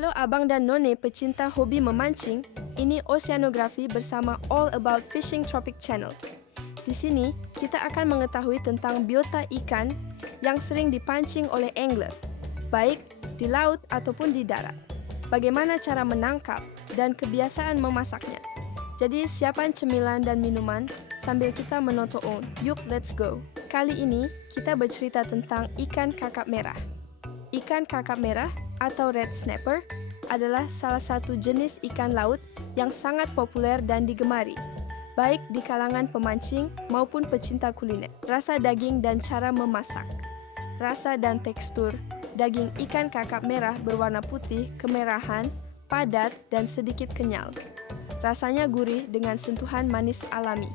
Halo abang dan none pecinta hobi memancing, ini Oceanografi bersama All About Fishing Tropic Channel. Di sini, kita akan mengetahui tentang biota ikan yang sering dipancing oleh angler, baik di laut ataupun di darat. Bagaimana cara menangkap dan kebiasaan memasaknya. Jadi siapkan cemilan dan minuman sambil kita menonton. Yuk, let's go! Kali ini, kita bercerita tentang ikan kakap merah. Ikan kakap merah atau red snapper adalah salah satu jenis ikan laut yang sangat populer dan digemari, baik di kalangan pemancing maupun pecinta kuliner. Rasa daging dan cara memasak. Rasa dan tekstur daging ikan kakap merah berwarna putih, kemerahan, padat, dan sedikit kenyal. Rasanya gurih dengan sentuhan manis alami.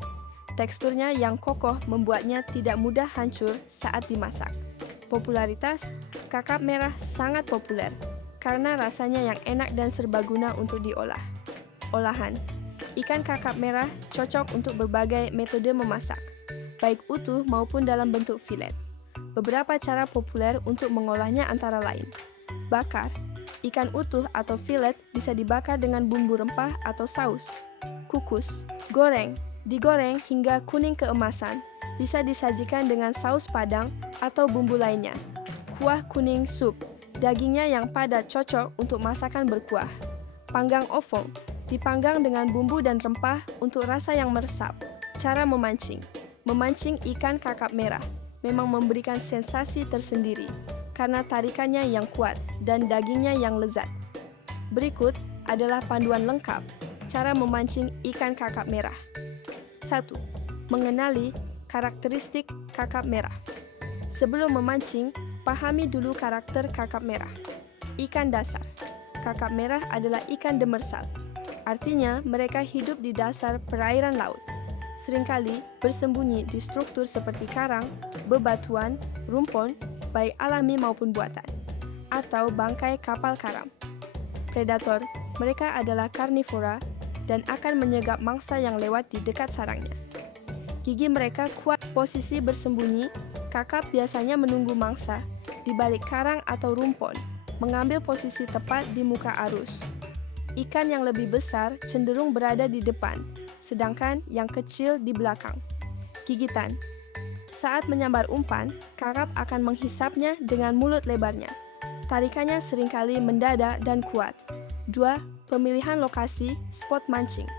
Teksturnya yang kokoh membuatnya tidak mudah hancur saat dimasak. Popularitas, kakap merah sangat populer karena rasanya yang enak dan serbaguna untuk diolah. Olahan, ikan kakap merah cocok untuk berbagai metode memasak, baik utuh maupun dalam bentuk filet. Beberapa cara populer untuk mengolahnya antara lain: bakar, ikan utuh atau filet bisa dibakar dengan bumbu rempah atau saus. Kukus, goreng, digoreng hingga kuning keemasan. Bisa disajikan dengan saus padang atau bumbu lainnya. Kuah kuning sup, dagingnya yang padat cocok untuk masakan berkuah. Panggang ofong, dipanggang dengan bumbu dan rempah untuk rasa yang meresap. Cara memancing. Memancing ikan kakap merah memang memberikan sensasi tersendiri karena tarikannya yang kuat dan dagingnya yang lezat. Berikut adalah panduan lengkap cara memancing ikan kakap merah. 1. Mengenali karakteristik kakap merah. Sebelum memancing, pahami dulu karakter kakap merah. Ikan dasar. Kakap merah adalah ikan demersal. Artinya, mereka hidup di dasar perairan laut. Seringkali bersembunyi di struktur seperti karang, bebatuan, rumpon, baik alami maupun buatan, atau bangkai kapal karam. Predator, mereka adalah karnivora dan akan menyegap mangsa yang lewat di dekat sarangnya. Gigi mereka kuat. Posisi bersembunyi, kakap biasanya menunggu mangsa di balik karang atau rumpon, mengambil posisi tepat di muka arus. Ikan yang lebih besar cenderung berada di depan, sedangkan yang kecil di belakang. Gigitan. Saat menyambar umpan, kakap akan menghisapnya dengan mulut lebarnya. Tarikannya seringkali mendadak dan kuat. 2. Pemilihan lokasi, spot mancing.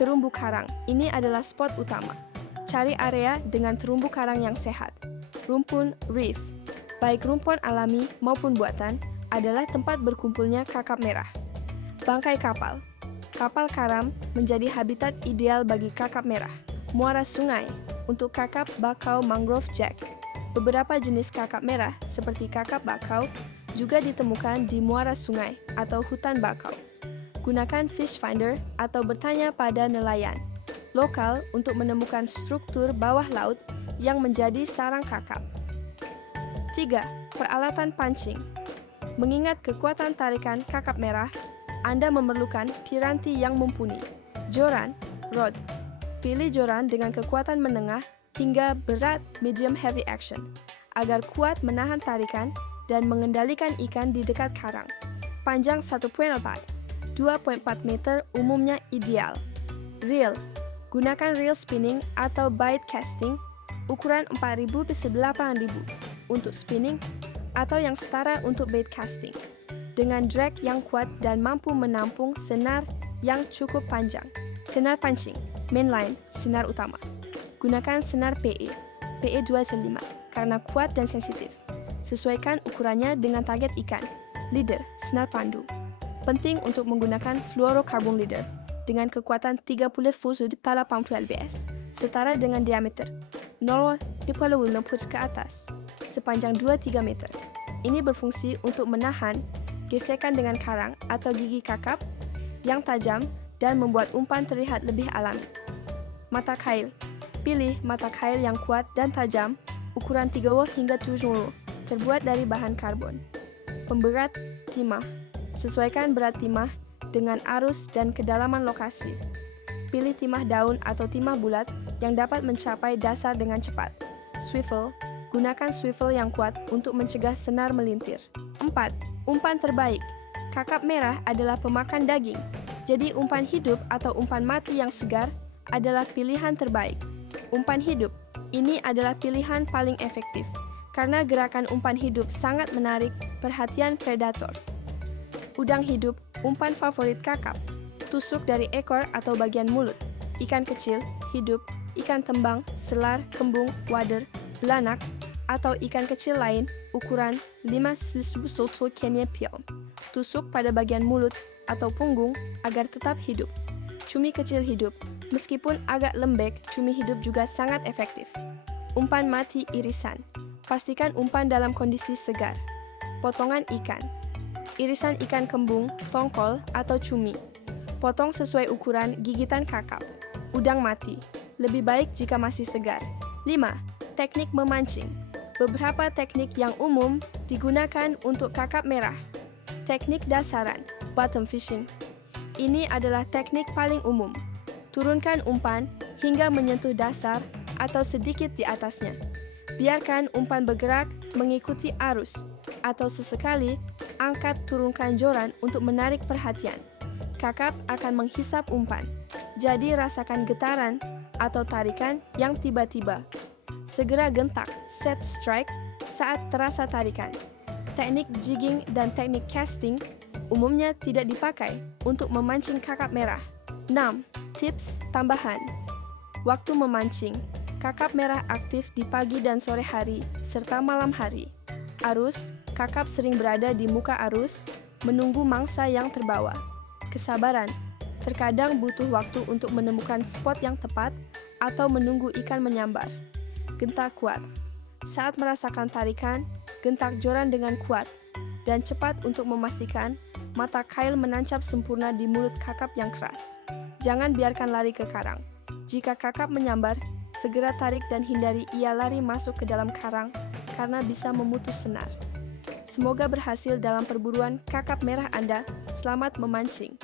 Terumbu karang, ini adalah spot utama. Cari area dengan terumbu karang yang sehat. Rumpun reef, baik rumpun alami maupun buatan, adalah tempat berkumpulnya kakap merah. Bangkai kapal. Kapal karam menjadi habitat ideal bagi kakap merah. Muara sungai untuk kakap bakau mangrove jack. Beberapa jenis kakap merah seperti kakap bakau juga ditemukan di muara sungai atau hutan bakau. Gunakan fish finder atau bertanya pada nelayan lokal untuk menemukan struktur bawah laut yang menjadi sarang kakap. 3. Peralatan pancing. Mengingat kekuatan tarikan kakap merah, Anda memerlukan piranti yang mumpuni. Joran, rod. Pilih joran dengan kekuatan menengah hingga berat medium heavy action, agar kuat menahan tarikan dan mengendalikan ikan di dekat karang. Panjang 1.4, 2.4 meter umumnya ideal. Reel. Gunakan reel spinning atau bite casting ukuran 4.000x8.000 untuk spinning atau yang setara untuk bait casting, dengan drag yang kuat dan mampu menampung senar yang cukup panjang. Senar pancing, mainline, senar utama. Gunakan senar PE 215 karena kuat dan sensitif. Sesuaikan ukurannya dengan target ikan. Leader, senar pandu. Penting untuk menggunakan fluorocarbon leader dengan kekuatan 30 volt pada 80 lbs, setara dengan diameter 0,50 ke atas, sepanjang 2-3 meter. Ini berfungsi untuk menahan gesekan dengan karang atau gigi kakap yang tajam dan membuat umpan terlihat lebih alami. Mata kail. Pilih mata kail yang kuat dan tajam, ukuran 3 hingga 7, terbuat dari bahan karbon. Pemberat timah. Sesuaikan berat timah dengan arus dan kedalaman lokasi. Pilih timah daun atau timah bulat yang dapat mencapai dasar dengan cepat. Swivel. Gunakan swivel yang kuat untuk mencegah senar melintir. 4. Umpan terbaik. Kakap merah adalah pemakan daging, jadi umpan hidup atau umpan mati yang segar adalah pilihan terbaik. Umpan hidup ini adalah pilihan paling efektif karena gerakan umpan hidup sangat menarik perhatian predator. Udang hidup, umpan favorit kakap. Tusuk dari ekor atau bagian mulut. Ikan kecil, hidup, ikan tembang, selar, kembung, wader, belanak, atau ikan kecil lain ukuran 5 Kenya piau. Tusuk pada bagian mulut atau punggung agar tetap hidup. Cumi kecil hidup, meskipun agak lembek, cumi hidup juga sangat efektif. Umpan mati irisan. Pastikan umpan dalam kondisi segar. Potongan ikan. Irisan ikan kembung, tongkol, atau cumi. Potong sesuai ukuran gigitan kakap. Udang mati. Lebih baik jika masih segar. 5. Teknik memancing. Beberapa teknik yang umum digunakan untuk kakap merah. Teknik dasaran, bottom fishing. Ini adalah teknik paling umum. Turunkan umpan hingga menyentuh dasar atau sedikit di atasnya. Biarkan umpan bergerak mengikuti arus, atau sesekali angkat turunkan joran untuk menarik perhatian. Kakap akan menghisap umpan, jadi rasakan getaran atau tarikan yang tiba-tiba. Segera gentak, set strike, saat terasa tarikan. Teknik jigging dan teknik casting umumnya tidak dipakai untuk memancing kakap merah. 6. Tips tambahan. Waktu memancing. Kakap merah aktif di pagi dan sore hari, serta malam hari. Arus, kakap sering berada di muka arus, menunggu mangsa yang terbawa. Kesabaran, terkadang butuh waktu untuk menemukan spot yang tepat atau menunggu ikan menyambar. Gentak kuat. Saat merasakan tarikan, gentak joran dengan kuat dan cepat untuk memastikan mata kail menancap sempurna di mulut kakap yang keras. Jangan biarkan lari ke karang. Jika kakap menyambar, segera tarik dan hindari ia lari masuk ke dalam karang karena bisa memutus senar. Semoga berhasil dalam perburuan kakap merah Anda. Selamat memancing!